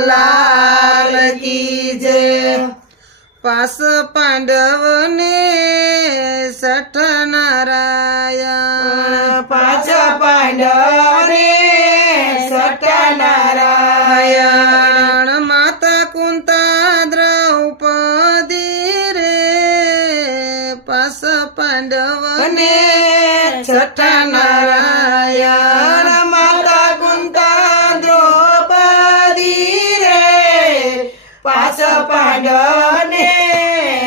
લાલ કી જે પાસ પાંડવને સઠ નારાયણ. પાછા પાંડવને પાછ પાંડવને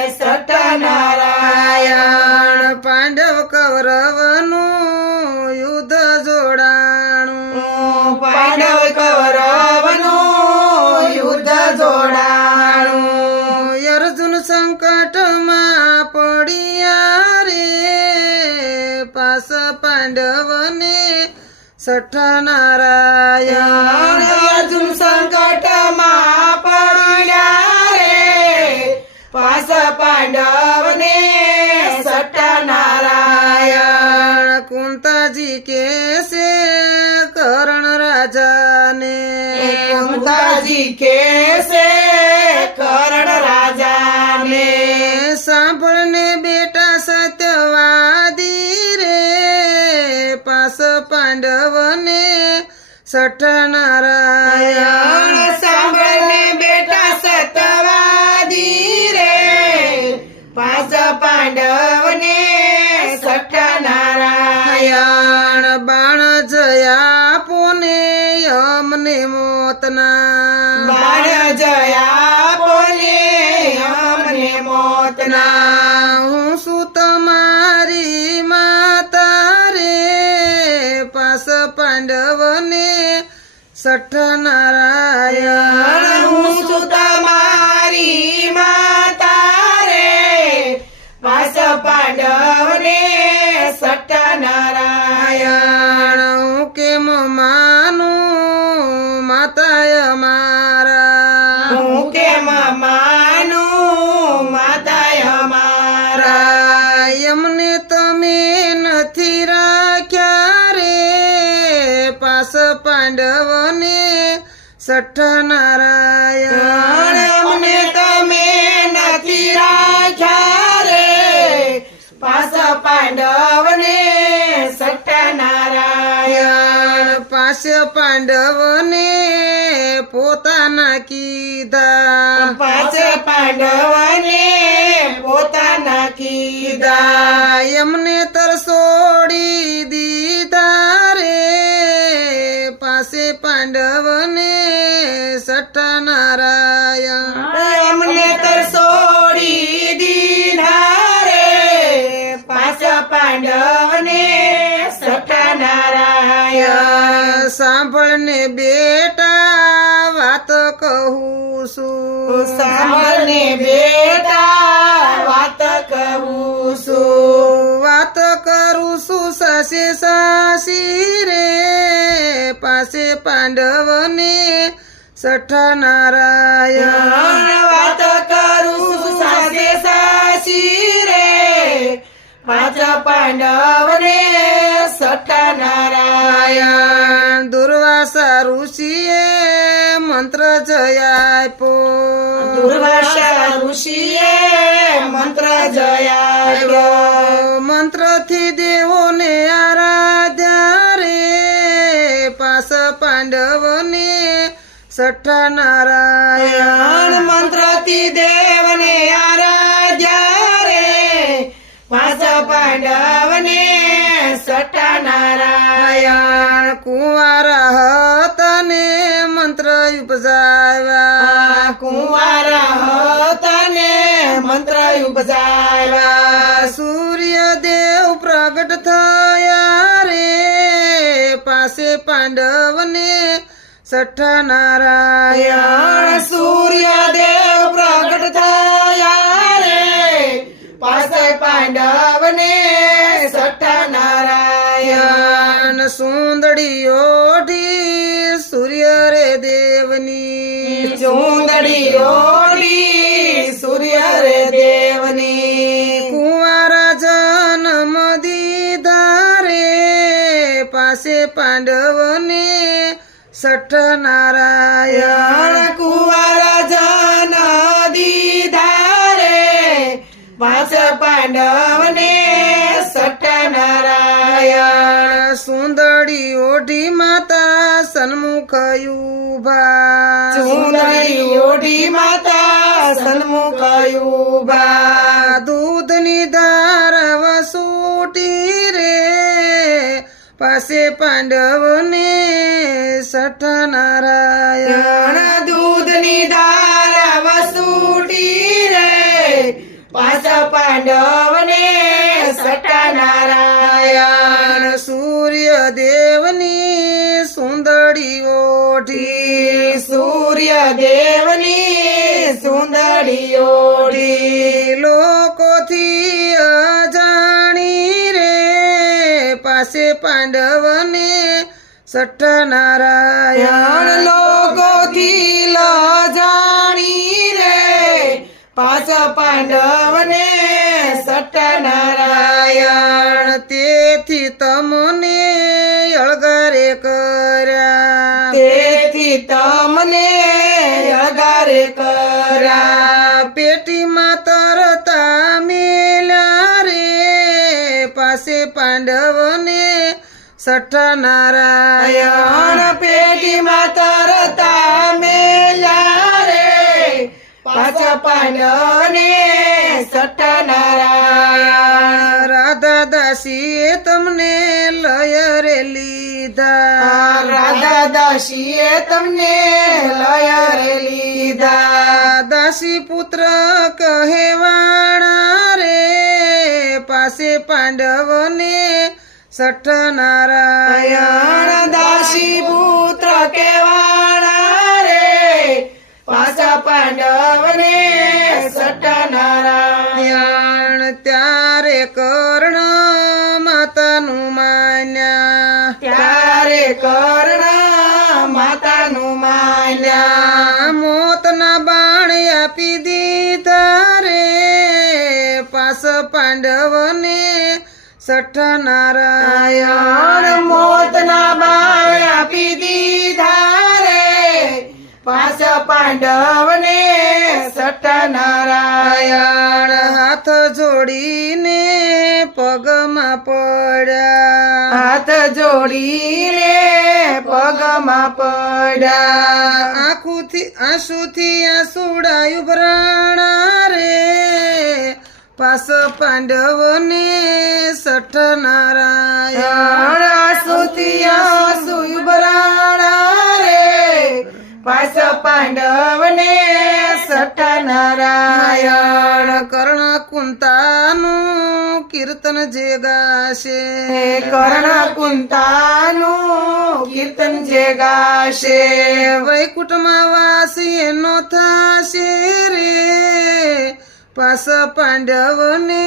સટનારાયણ નારાયણ પાંડવ કૌરવનું યુદ્ધ જોડાણું પાંડવ કૌરવનું યુદ્ધ જોડાણું અર્જુન સંકટમાં પડ્યા રે પાસ પાંડવને સઠ પાંડવને સટનારાયણ નારાયણ. કુંતાજી કે છે કરણ રાજાને? કુંતાજી કે છે કરણ રાજાને. સાંભળને બેટા સત્યવાદી રે. પાસ પાંડવને સઠ પાંડવને સટનારાયણ નારાયણ બાણ જયા પુને અમને મોતના. બાણ જયા બોલે અમને મોતના. હું શું તમારી માતા રે? પાસ પાંડવને સઠ નારાયણ સઠ નારાયણ અમને તમે નથી રાખ્યા રે. પાસ પાંડવને સટનારાયણ પાસ પાંડવને પોતાના કીધા પાંચ પાંડવને પોતાના કીધા એમને તરસોડી દીધા સઠ નારાયણ અમને તરસોડી દીધા રે પાંચ પાંડવને સટનારાયણ સાંભળને બેટા વાત કહું છું સાંભળને બેટા વાત કહું છું વાત કરું છું સાસે સાસી રે પાસે પાંડવને સઠ નારાયણ વાત કરું સાસે સાસી રે. પાંચ પાંડવને સઠ નારાયણ દુર્વાસા ઋષિએ મંત્ર જયાપો દુર્વાસા ઋષિએ મંત્ર જયા મંત્રથી દેવોને સઠ નારાયણ. મંત્રથી દેવને આરાધ્યા રે. પાંચ પાંડવને સટનારાયણ નારાયણ. કુંવાર હતને મંત્ર ઉપજાવ્યા. કુંવાર તને મંત્ર ઉપજાવ્યા. સૂર્ય દેવ પ્રગટ થયા રે. પાસે પાંડવને સઠ નારાયણ સૂર્ય દેવ પ્રગટ થયા રે. પાસે પાંડવને સઠ નારાયણ સુંદડી ઓઢી સૂર્ય રે દેવની. સુંદડી ઓળી દીધા રે પાસે પાંડવને સઠ નારાયણ યણ કુંવર જન દીધા રે પાંચ પાંડવને સટનારાયણ સુંદરી ઓઢી માતા સન્મુખ ઊભા પાસે પાંડવને સઠ નારાયણ યણ દૂધની ધાર વસૂટી રે. પાછા પાંડવને સટનારાયણ સૂર્ય દેવની સુંદરી ઓઠી સૂર્ય દેવની સુંદરી પાસે પાંડવને સઠ નારાયણ યણ લોકોથી લજાણી રે. પાછા પાંડવને સટનારાયણ તેથી તમને સઠ નારાયણ યણ પેટીમાં તરતા મેલ્યા રે પાંચ પાંડવને સટનારાયણ. રાધા દાસીએ તમને લય રે લીધા. રાધા દાસીએ તમને લય રે લીધા. દાસી પુત્ર કહેવાણા રે. પાસે પાંડવને સઠ નારાયણ દાસી પુત્ર કેવાણા રે. પાછા પાંડવને સઠ નારાયણ ત્યારે કર્ણ માતાનું માન્યા. ત્યારે કર્ણ માતાનું માન્યા. મોતના બાણ આપી દીધા સઠ નારાયણ મોતના બાળ આપી દીધા રે. પાછ પાંડવને સઠ નારાયણ હાથ જોડીને પગમાં પડ્યા. હાથ જોડીને પગમાં પડ્યા. આંખુથી આંસુથી આંસુડાયું ભરાણા રે. પાસ પાંડવને સઠ નારાયણ. સુતિયા સુયુબરાણા રે. પાસ પાંડવને સટનારાયણ કર્ણ કુંતાનું કીર્તન જે ગાશે. કર્ણ કુંતાનું કીર્તન જે ગાશે. વૈકુટમાં વાસી એનો થાશે રે. પાસ પાંડવને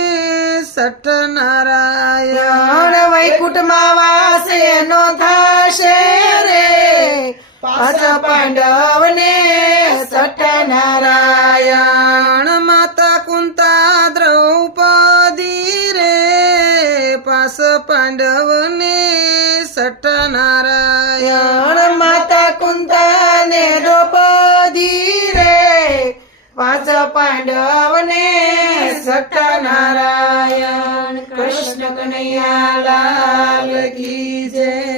સઠ નારાયણ. વૈકુટમાં વાસે નો થાશે રે. પાસ પાંડવને સઠ નારાયણ. માતા કુંતા દ્રૌપદી રે. પાસ પાંડવને સઠ નારાયણ. પાંડવને સટનારાયણ કૃષ્ણ કનૈયા લાલ કી જય.